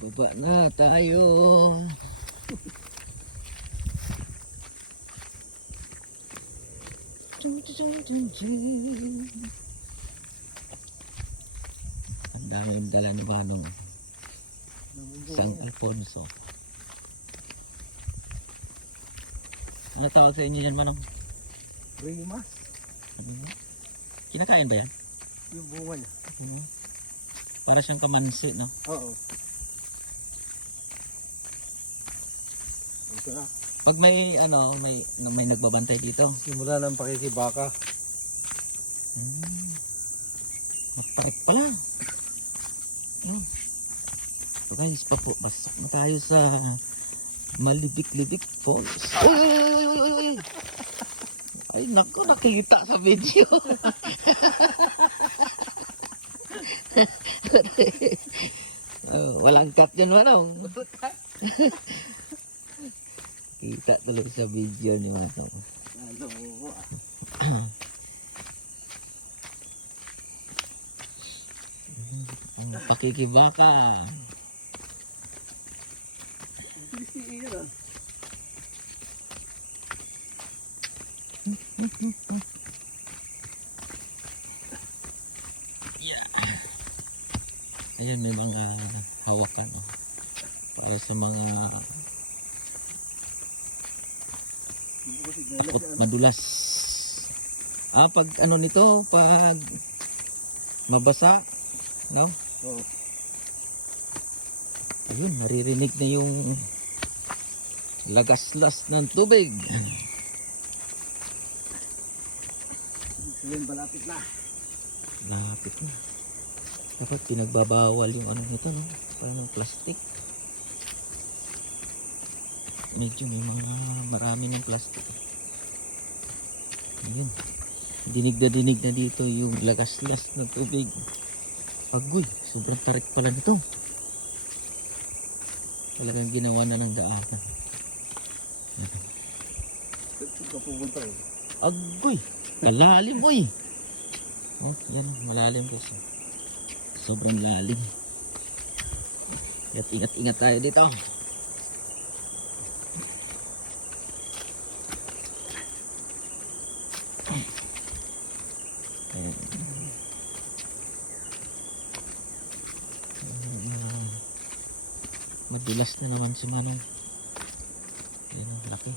Baba na tayo. Ang dami yung dala ni Manong San Alfonso. Ano tawag sa inyo yan, Manong? Rimas. Kinakain ba yan? Yung bunga niya. Para siyang kamansi, no? Oo. Ito na. Pag may ano, may nagbabantay dito. Simula ng pakikibaka. Magparik pala. So guys, pasok na tayo sa Malibik-Libik Falls. Uy! Ay nako, nakita sa video. Walang cut yun, Manong. Kita tuloy sa video ni Manong. Pakikibaka. Yeah. Ayan, may mga hawakan, oh. Para sa mga takot madulas. Pag ano nito, pag mabasa, no? Oo. Ayun, maririnig na yung lagaslas ng tubig. Ayun, malapit na. Lapit na. Dapat pinagbabawal yung ano nito, no? Parang plastic. Medyo may mga marami ng plastic. Ayun. Dinig na dito yung lagaslas ng tubig. Agoy, sobrang tarik pala nito. Talagang ginawa na ng daanan. Ito ka pupunta eh. Agoy, malalim boy. Oh, yan, malalim po siya. Sobrang lalim. At ingat tayo dito. Madulas na naman si Manong. Yan ang laki.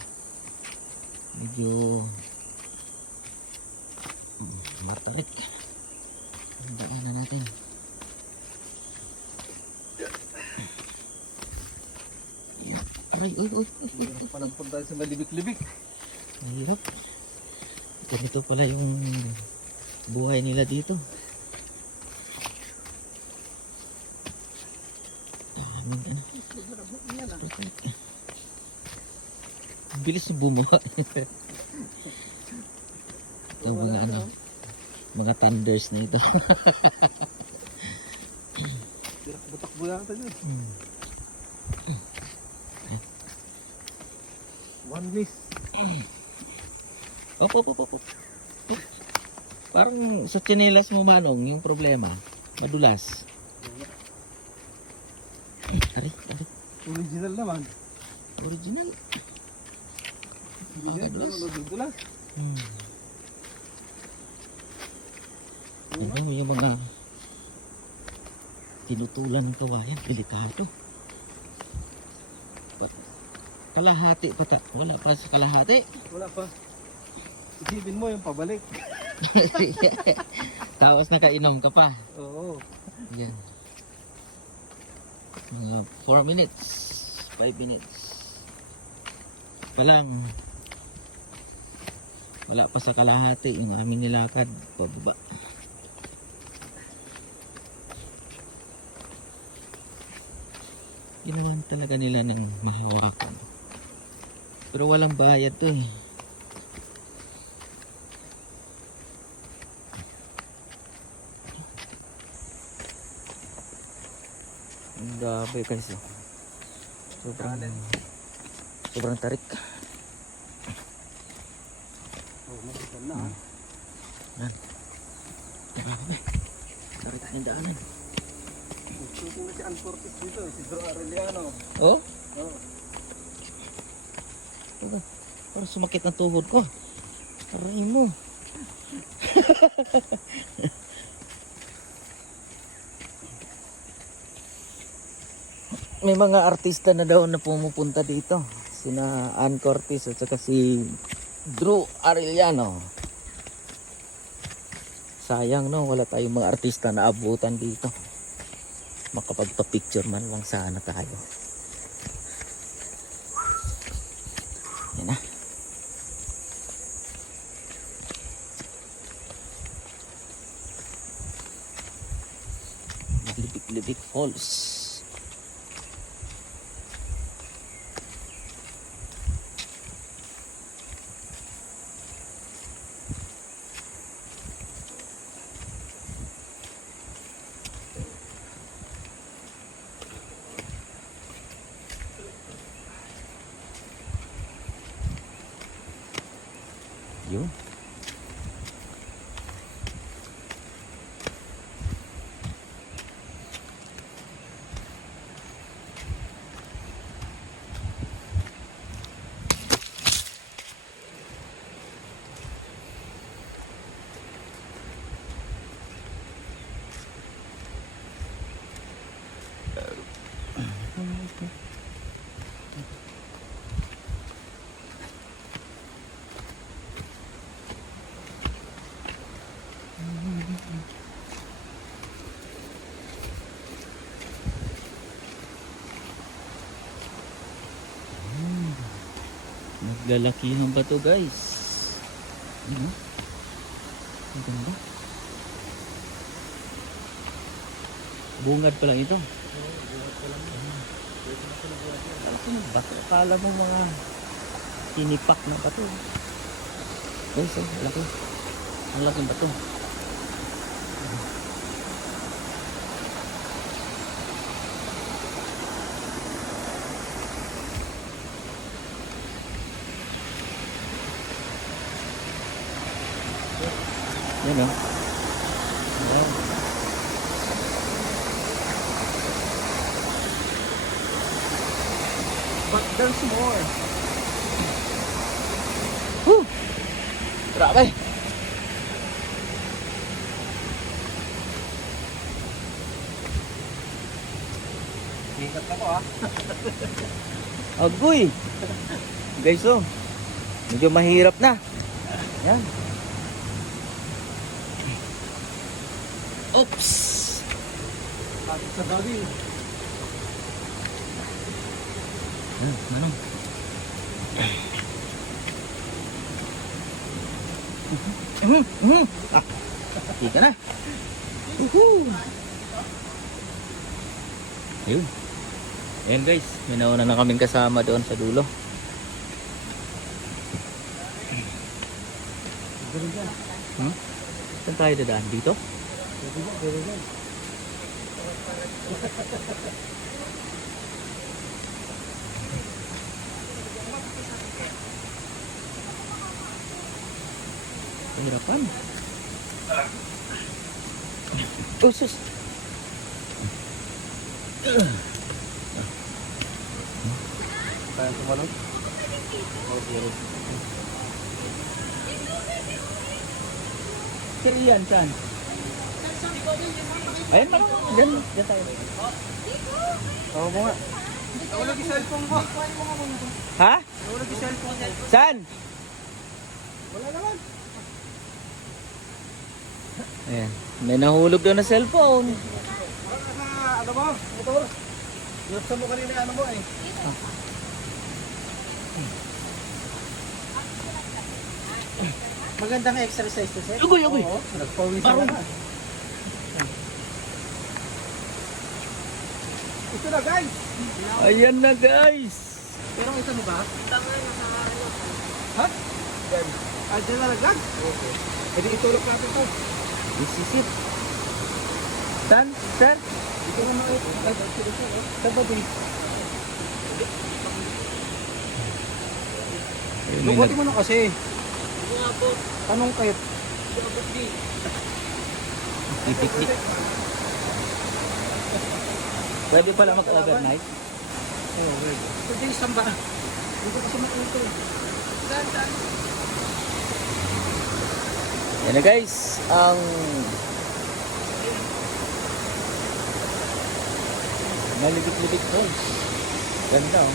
Medyo matarik. Ang daanan natin. Yan. Aray, uy. Panampun tayo sa malibik-libik. Mahirap. Ganito pala yung buhay nila dito. Daming ano. Ang bilis na bumuha. Ito mga ano, mga thunders na ito. Butak-butak yata yun. One miss. Op. Parang sa tsinelas mo, Manong, yung problema. Madulas. Aray. Original naman. Original. Hindi yan, nadudulas. Ano yung mga tinutulan ng kawayan, delikado. Kalahati pa wala pa sa kalahati. Wala pa. Isipin mo yung pabalik. Tapos nakainom ka pa. Oo. Yan. Mga 4 minutes, 5 minutes. Palang wala pa sa kalahati yung aming nilakad pababa. Ginawan talaga nila ng mahawakan. Pero walang bayad to eh. Ang gabi guys. Sobrang tarik. Oh, nakita na. Yan. Grabe. Tarik ang daanan. Shooting na si Ann Cortez dito, si Drew Arellano. Oh? Oo. Parang sumakit na tuhod ko. Aray mo. May mga artista na daw na pumupunta dito. Sina Ann Cortez at saka si Drew Arellano. Sayang no, wala tayong mga artista na abutan dito. Makapagpa-picture man lang sana tayo. Yan na. Libik-libik Falls. Yun. Naglalakihan ba to guys? Ano? Ang ganda. Bungad pa lang ito. Bato. Akala mo mga tinipak na bato. Guys, laki. Ang laking bato. Yan o. Wow. But there's more. Whew! Grabe! Ingat ako ah. Agoy! Guys oh. Medyo mahirap na. Yan. Oops! Kapit sa dali. Yan, manong. Ah, hindi ka na. Woohoo! Ayun. Ayan guys, may nauna na kaming kasama doon sa dulo. Hmm? Saan tayo dadaan? Dito? Hirapan. Oh, sus. Kaya tumalog? Sir Ian, saan? Ayun, parang dyan tayo. Oo mo nga. Nawala yung cellphone ko. Ha? Nawala yung cellphone ko. Saan? Wala naman. Ayan, may nahulog daw na cellphone. Ano mo? Motor. Gusto mo kanina ano mo eh. Magandang exercise to sir. Ugoy, ugoy. Oo, nagpawisan na. Ito na guys. Ayan na guys. Pero ito mo ba? Ha? Diyan. Ah, dyan na laglag? Okay. Pwede itulog natin to. This is it. Saan? Saan? Ito na mga ito. Ay, Saan ba ito? lukotin mo na kasi. Tanong kayo. Ipikik. Pwede pala mag-overnight. Oo, pwede. Pwede isang ba? Dito kasi makuto. Daan. Yan na guys, ang malibig-libig falls. Ganda oh.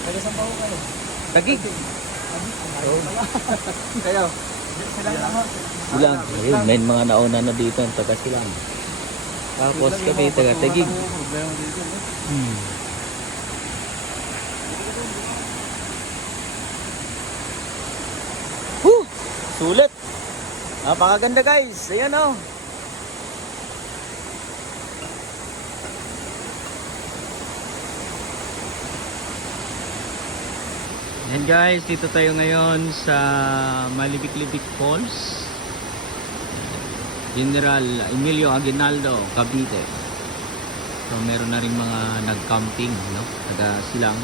Taga saan pa ho kayo? Tagig. Kayo? Sila lang ho. Silang. Ayun, may mga nauna na dito ang taga silang. Tapos kami taga Tagig. Problema dito. Woo! Sulit. Napakaganda guys. Ayan oh. Ayan guys, dito tayo ngayon sa Malibig-Libig Falls. General Emilio Aguinaldo, Cavite. So meron na rin mga nag-camping, no? Taga silang.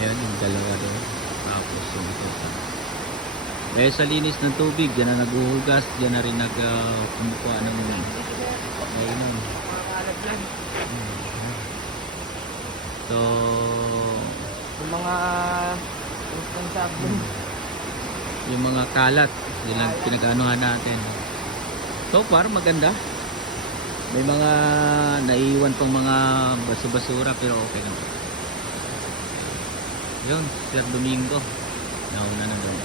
Ayan, yung dalawa doon. Tapos yung ito. Eh sa linis ng tubig, dyan na naghuhugas, dyan na rin kumukuha ng ayun. So Yung mga responsable. yung mga kalat, yun lang pinag-anuhan natin. So far maganda. May mga naiiwan pang mga basura pero okay naman. Yun, Sir Domingo. Nauna na doon.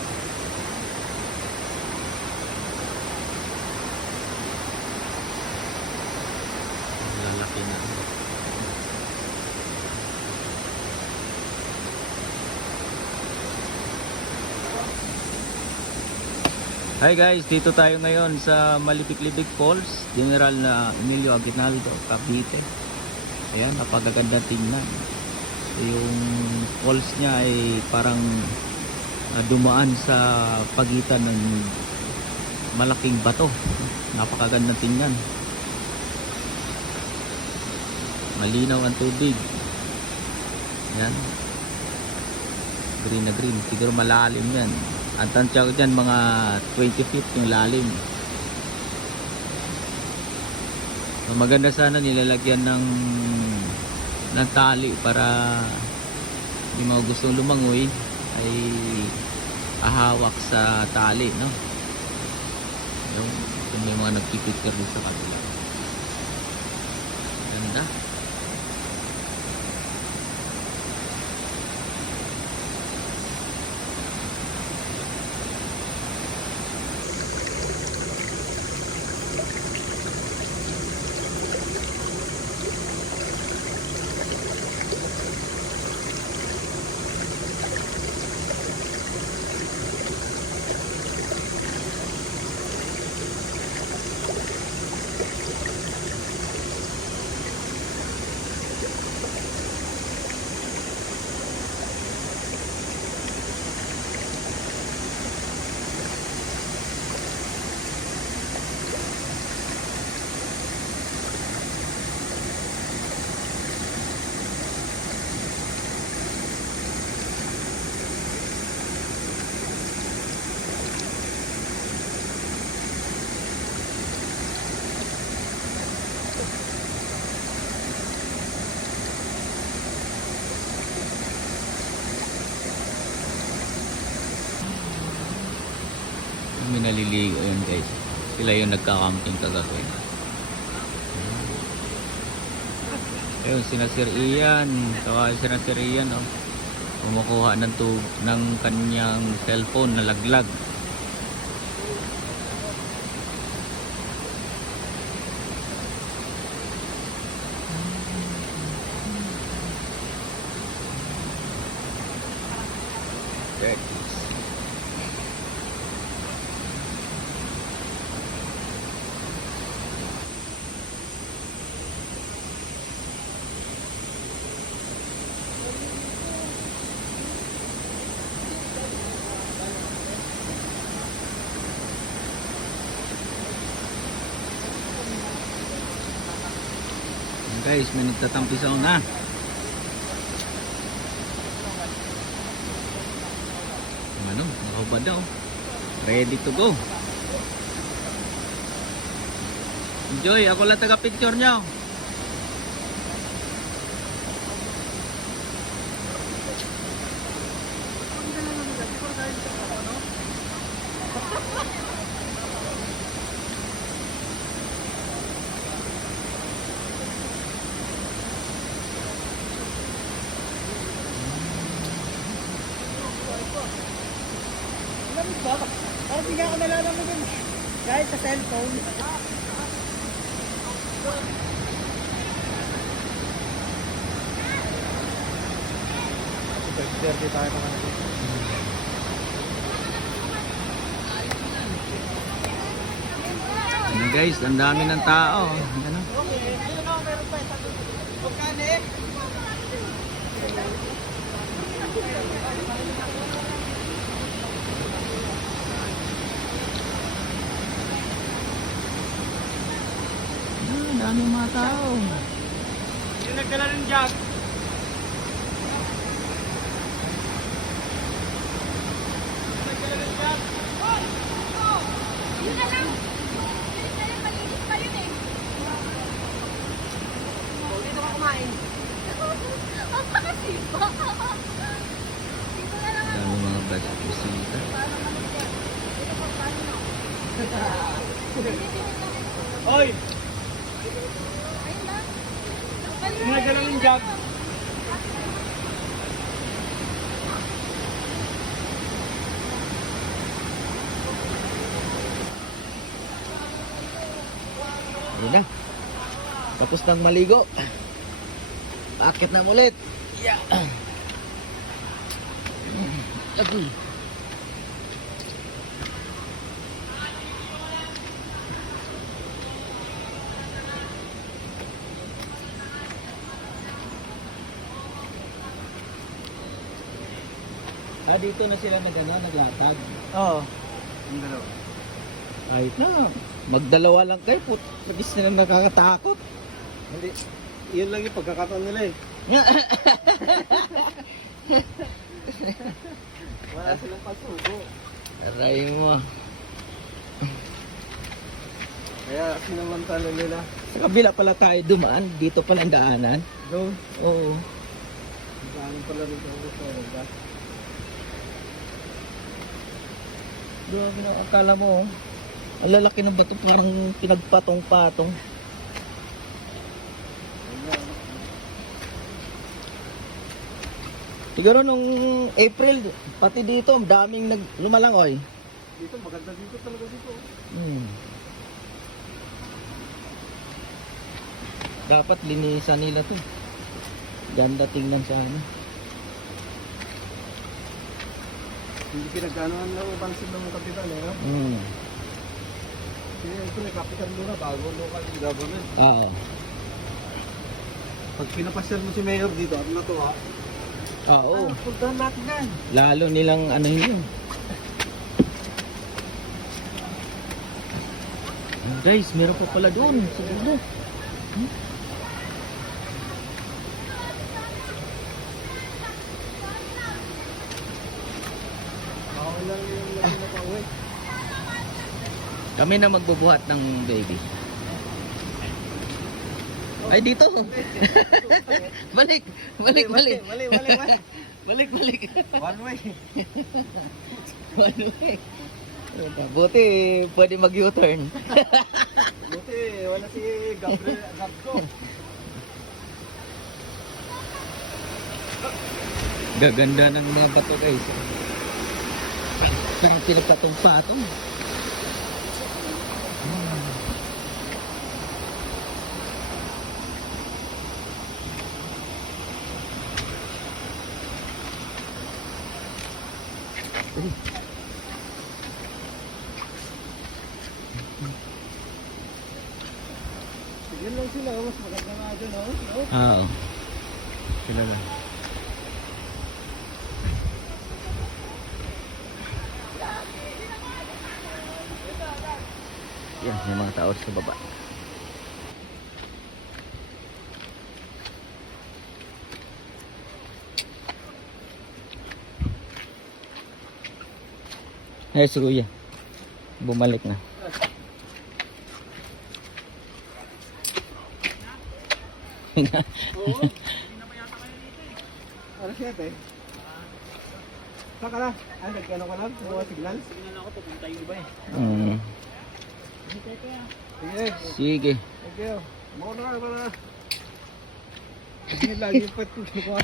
Lalaki na. Hi guys, dito tayo ngayon sa Malibig-Libig Falls, General na Emilio Aguinaldo, Cavite. Ayan, napakaganda tingnan. Yung falls niya ay parang dumaan sa pagitan ng malaking bato. Napakaganda tingnan. Malinaw ang tubig. Ayan. Green na green. Siguro malalim yan. Ang tansya ko dyan mga 20 feet yung lalim. So, maganda sana nilalagyan ng tali para yung mga gustong lumangoy ay ahawak sa tali, no? Yung may mga nagpipicture dito sa kabila. Ganda. May naliligo yun guys. Sila yung nagka-camping kagabi. Ayun, sina Sir Ian. Tawag sina Sir Ian, oh. Kumukuha ng kanyang cellphone na laglag. Okay. Guys, may nagtatampisaw na. ba daw? Ready to go. Enjoy, ako lang taga-picture nyo. Lamig ba? Parang hindi ako nalalamig yun. Kahit sa cellphone. Super tayo naman. Ano guys, ang dami ng tao. Ano? Okay. Sino na meron pa? Pagkani? Ang dami mga tao. Yung nagdala ng jug. Nagdala ng jug. Yun na lang. Yun na lang, malinis pa yun eh. Dito ka kumain. Ang pakasipa. Dito na lang Ang dami mga bisita. Hoy! Ayun lang. Yung nagdala ng jug. Yun na. Tapos nang maligo. Akit na ulit. Yeah. Agoy. Dito na sila naglatag. Oo. Yung dalawa. Ay na. Magdalawa lang kayo. Pagkis nila nakakatakot. Hindi. Yun lang yung pagkakataon nila eh. Wala silang pasubo. Aray mo. Kaya sinamantala nila. Sa kabila pala tayo dumaan. Dito pala ang daanan. Doon. Oo. Saan pala rin ako sa lugar. Grabe na. Akala mo. Ang lalaki ng bato. Parang pinagpatong-patong. Siguro nung April. Pati dito. Daming lumalangoy. Dito, maganda dito talaga dito. Dapat linisan nila to. Ganda tingnan sa ano. Hindi pinagkanoan na upansin ng kapitan eh. No? Kasi ito may kapitan muna bago local government. Oo. Pag pinapasyal mo si Mayor dito at natuwa, Oo. puntahan natin yan. Lalo nilang ano yun. Guys, meron pa pala doon sa dulo. Ako lang yung lagi na pauwi. Kami na magbubuhat ng baby. Ay dito. Balik. Balik. Mali. Balik. One way. One way. Buti pwede mag-U-turn. Buti, wala si Gabgo. Gaganda ng mga bato guys. Parang pinagpatong-patong. Yun lang sila, mas maganda nga dyan, no? Oo. Sila lang. Yan, may mga tao sa baba. Ay, si Kuya. Bumalik na. Oo. Alas 7. Saan ka na? Ay, nagkano ka lang? Mga signal? Signal ako, pupunta yung iba eh. Sige. Sige. Thank you. Mga na ka. Hindi lagi yung patutuwa.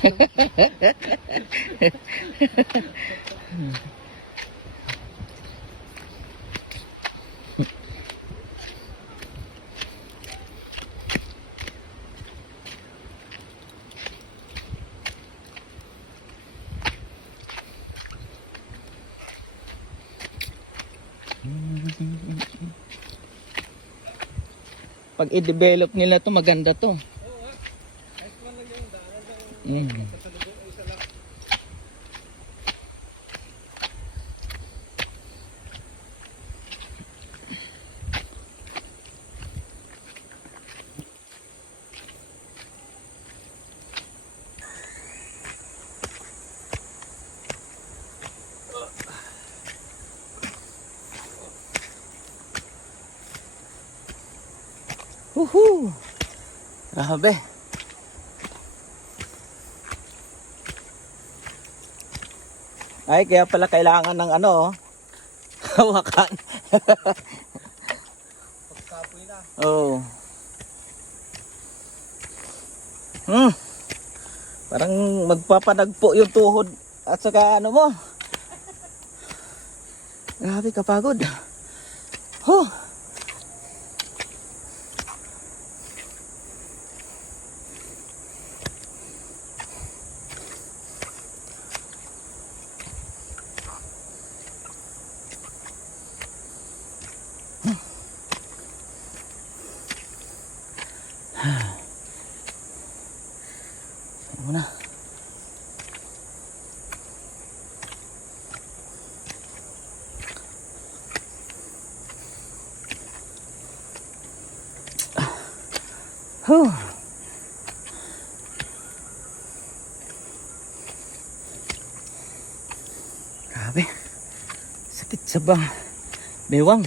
Pag i-develop nila to, maganda to. Mm. Woohoo! Grabe. Ay, kaya pala kailangan ng ano, oh. Hawakan. Pagkapoy na. Oo. Parang magpapanagpo yung tuhod at saka ano mo. Grabe kapagod. Huh. Muna. Huh. Grabe. Sakit sa bewang.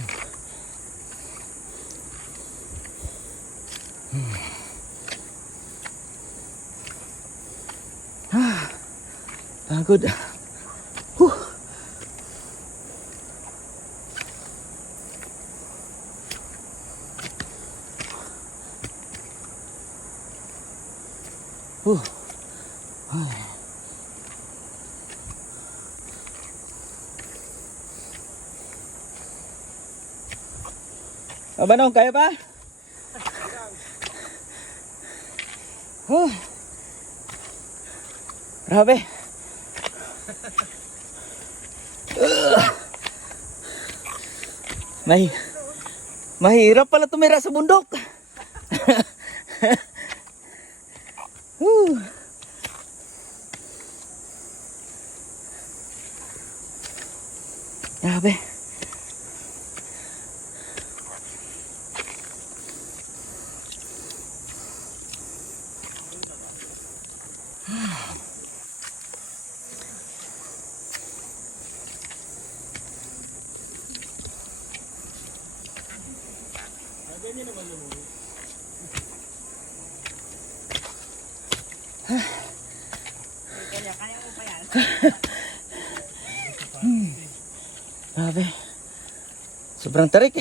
Pagod. Huh. Ay. Abanong, kaya pa? Grabe. Mahirap pala tumira sa bundok. Grabe. Grabe. Sobrang tarik.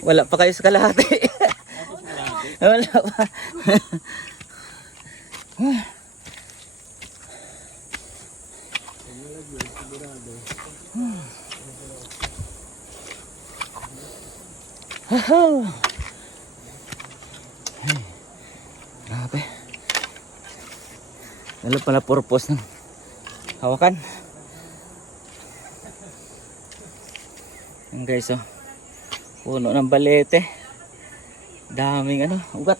Wala pa kayo sa kalahati. Wala pa. Grabe. Ano pala purpose ng hawakan? Yan guys, oh. Puno ng balete. Daming ugat.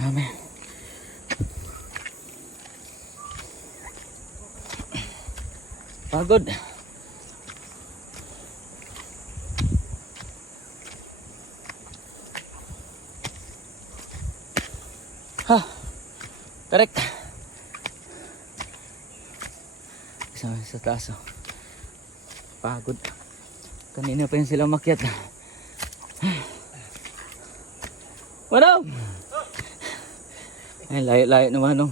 Dami. Pagod. Ha. Tarik. Sa taas. Oh. Pagod. Kanina pa yun sila umakyat. Wala. Ay, layo-layo naman nung.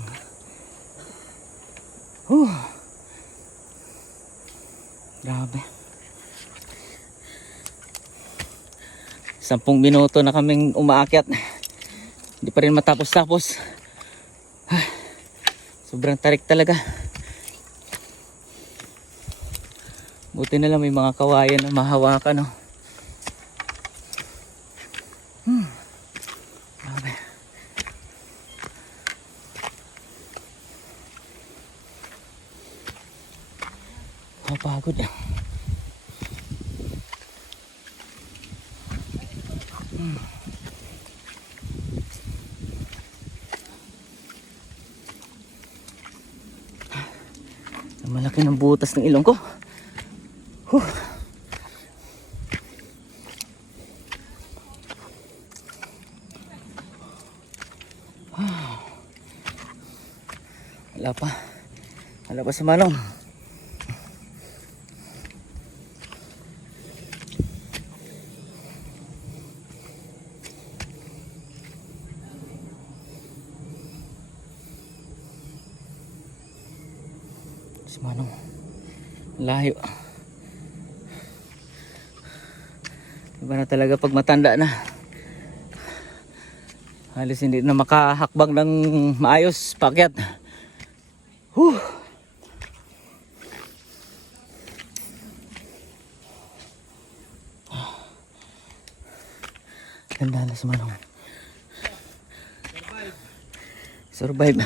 Grabe. 10 minuto na kaming umaakyat. Hindi pa rin matapos-tapos. Sobrang tarik talaga. Buti na lang may mga kawayan na mahawakan, no? Grabe. Pagod. Malaki ng butas ng ilong ko. Wala pa sa manong. Si manong layo. Iba na talaga pag matanda na. Halos hindi na makahakbang ng maayos paakyat. Ganda na si manong. Survive.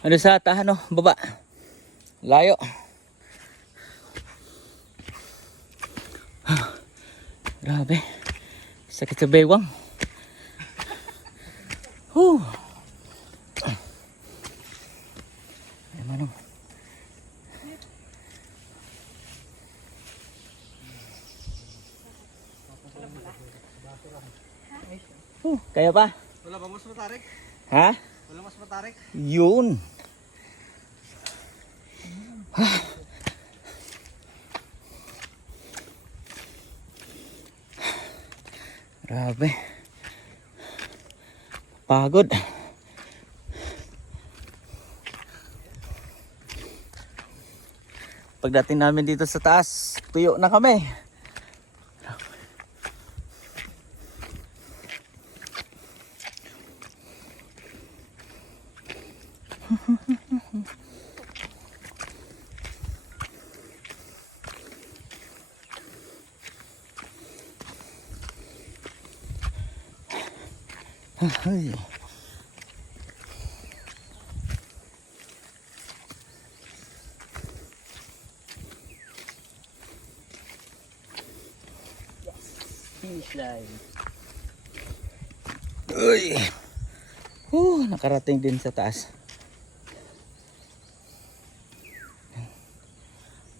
Ano sa tahan, no? Baba. Layo. Grabe. Sakit sa bewang. Ay, manong. Kaya pa? Wala ba mas matarik? Ha? Wala mas matarik? Yun. Grabe. Pagod. Pagdating namin dito sa taas, tuyo na kami. Ay. Finish line. Uy. Nakarating din sa taas.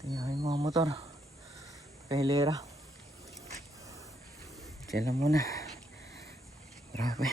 Tingnan yung mga motor. Kahilera. Diyan lang muna. Grabe.